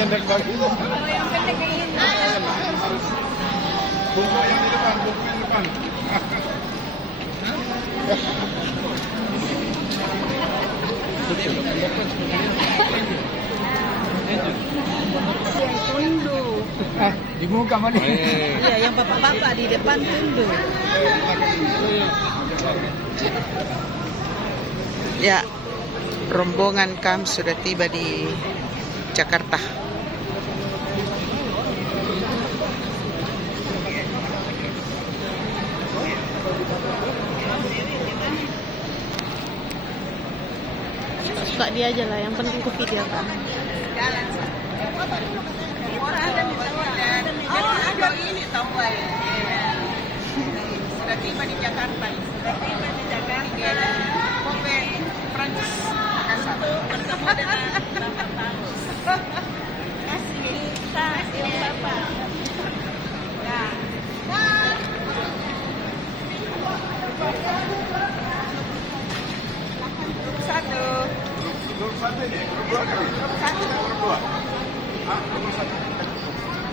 pendek lagi. Kalau yang pendek kayak ini. Buku yang di depan, buku yang di depan. Yang tunduk. Di muka mana? Iya, yang bapak-bapak di depan tunduk. Ya, rombongan KAM sudah tiba di Jakarta. Suka dia aja lah, yang penting ke video kan. Ada ini tahu sudah tiba di Jakarta. Sudah tiba di Jakarta. Kopi Prancis. Bertemu dengan Bapak Paulus. Kasih Bapak. Ya. Satu.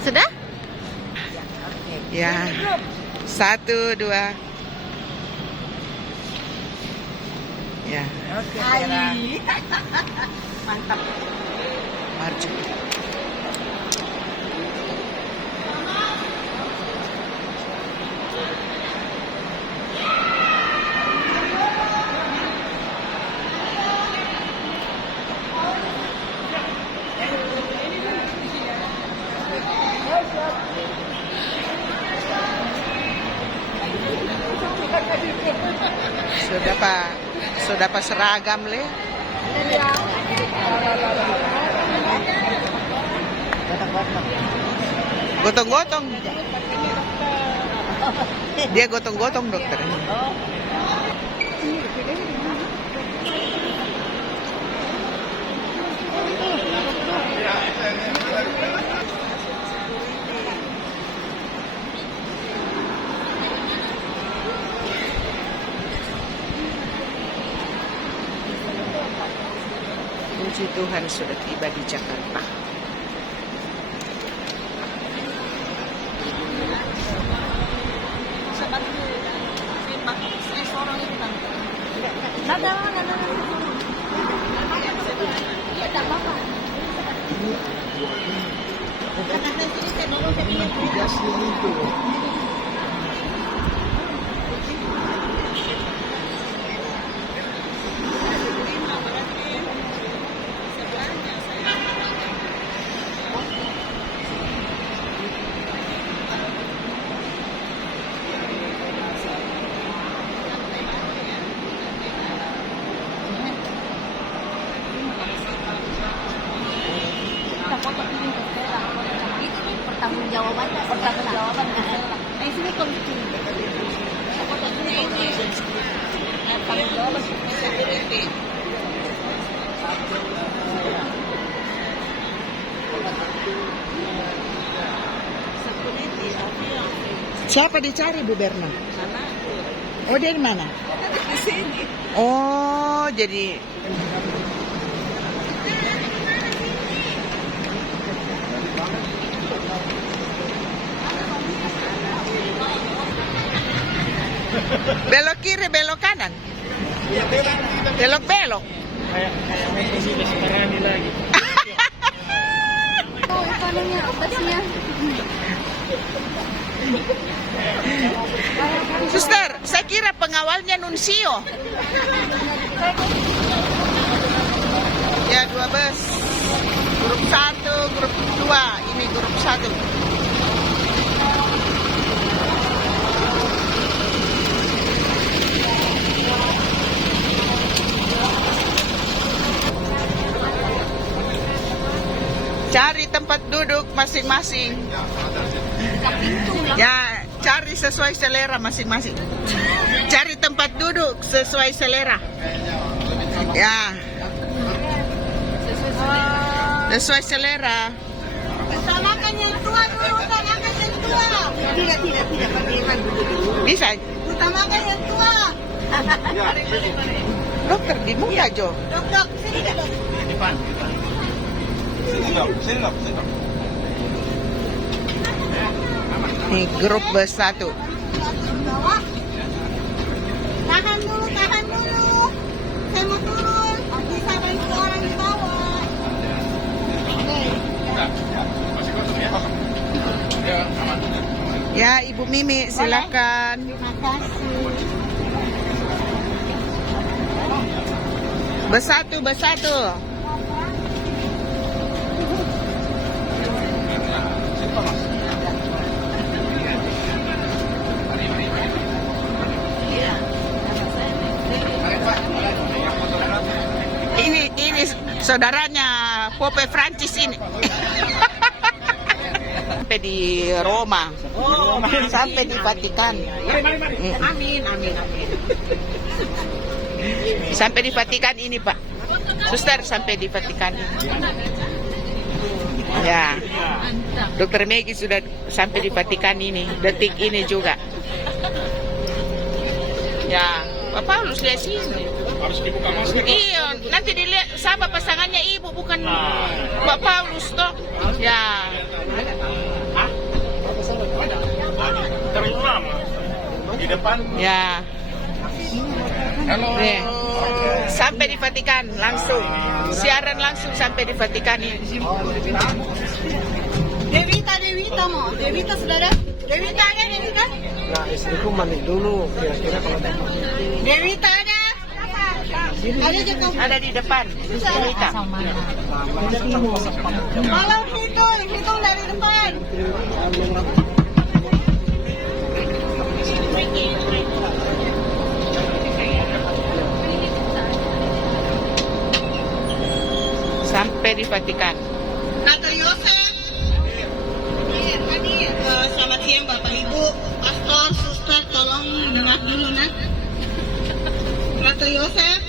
Sudah? Ya. 1, 2. Ya. Oke, Mantap. Maju. Sudah pa seragam le. Gotong-gotong. Dia gotong-gotong dokter. Puji Tuhan sudah tiba di Jakarta. Pertanggungjawaban. Yang sini komisi. Siapa dicari Bu Berna? Oh, dia di mana? Di sini. Oh, jadi belok kiri, belok kanan. Belok-belok. Kayak sekarang lagi. Oh, ikononya, obatnya. Suster, saya kira pengawalnya Nuncio. Ya, 2 bus. Grup 1, grup 2. Ini grup 1. Cari tempat duduk masing-masing. Ya, cari sesuai selera masing-masing. Cari tempat duduk sesuai selera. Ya. Sesuai selera. Utamakan yang tua dulu, utamakan yang tua. Tidak, bagaimana dulu. Bisa. Utamakan yang tua. Dokter di muka, Jo. Dok, sini dok. Depan. Sini. Nih, grup bersatu. Bawah. Tahan dulu, tahan dulu. Saya mau turun. Bisa bantu orang di bawah. Oke. Masih kosong ya? Ya, aman. Ya, Ibu Mimi, silakan. Terima kasih. Bersatu, bersatu. Ini saudaranya Pope Francis ini. Sampai di Roma, sampai di Vatikan. Amin, amin, amin. Sampai di Vatikan ini, Pak. Suster, sampai di Vatikan. Ya. Dokter Megi sudah sampai di Vatikan ini. Detik ini juga. Ya, Pak Paulus lihat sini. Harus dibuka masker. Iya, nanti dilihat sama pasangannya ibu, bukan Pak Paulus toh. Ya. Terlalu lama. Di depan. Ya. Halo. Nih. Sampai di Vatikan langsung. Siaran langsung sampai di Vatikan ini. Devita mau. Devita saudara. Devita ada, Devita? Nah, istriku mandi dulu, kira-kira kalau ada. Devita ada? Ada jatuh. Ada di depan. Kita. Kalau hitung dari depan. Sampai di Vatikan. Natal Yosef. Hadir. Selamat siang Bapak Ibu, Pastor, Suster, tolong dengar dulu nak. Natal Yosef.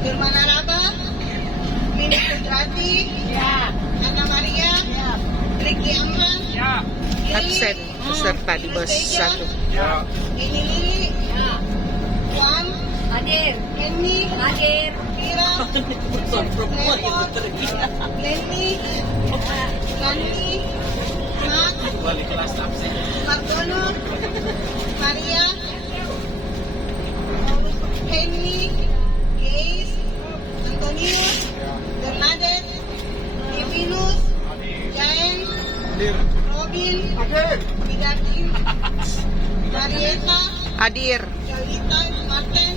Firman Araba. Mini Putrati. Ya. Anna Maria. Ya. Ricky Amran. Ya. Absen peserta di bus 1. Ya. Ini Lili. Ya. Juan. Hadir, Kenny. hadir. Mira. Lenny. Lani. Mat. Margono. Maria. Henry. Gaze. Antonius. Bernadette. Evinus. Jaen. Robin. Bidati. Marieta. Hadir. Jalita. Martin.